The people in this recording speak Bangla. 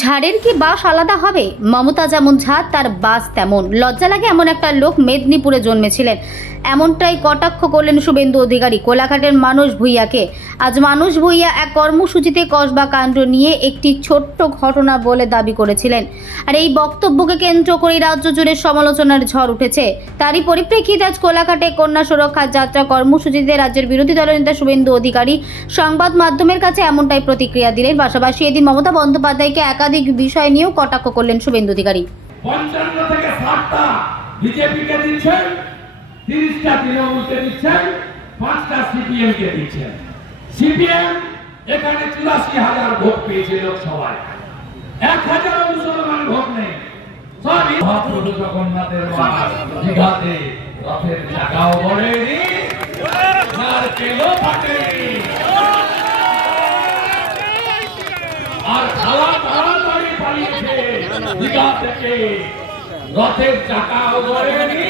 ঝাড়ের কি বাস আলাদা হবে? মমতা যেমন ঝাড়, তার বাস তেমন। লজ্জা লাগে এমন একটা লোক মেদিনীপুরে জন্মেছিলেন, এমনটাই কটাক্ষ করলেন শুভেন্দু অধিকারী কোলাঘাটের মানুষ ভূঁইয়াকে। আজ মানুষ ভূঁইয়া এক কর্মসূচিতে কসবা কাণ্ড নিয়ে একটি ছোট্ট ঘটনা বলে দাবি করেছিলেন। আর এই বক্তব্যকে কেন্দ্র করে রাজ্য জুড়ে সমালোচনার ঝড় উঠেছে। তারই পরিপ্রেক্ষিতে আজ কোলাঘাটে কন্যা সুরক্ষা যাত্রা কর্মসূচিতে রাজ্যের বিরোধী দলনেতা শুভেন্দু অধিকারী সংবাদ মাধ্যমের কাছে এমনটাই প্রতিক্রিয়া দিলেন। পাশাপাশি এদিন মমতা বন্দ্যোপাধ্যায়কে একাধিক বিষয় নিয়েও কটাক্ষ করলেন শুভেন্দু অধিকারী। 55 থেকে 60টা বিজেপিকে দিচ্ছেন, 30টা তৃণমূলকে দিচ্ছেন, 5টা সিপিএম কে দিচ্ছেন। সিপিএম এখানে 84,000 ভোট পেয়েছে লোকসভায়, 1,000 মুসলমান ভোট নেই। সবই মহাপ্রভু জগন্নাথের দীঘাতে রথের চাকাও বড়েনি, নারকেলও ফাটেনি, আর খালা তাড়াতাড়ি পালিয়েছে দীঘা থেকে, রথের চাকাও গড়েনি,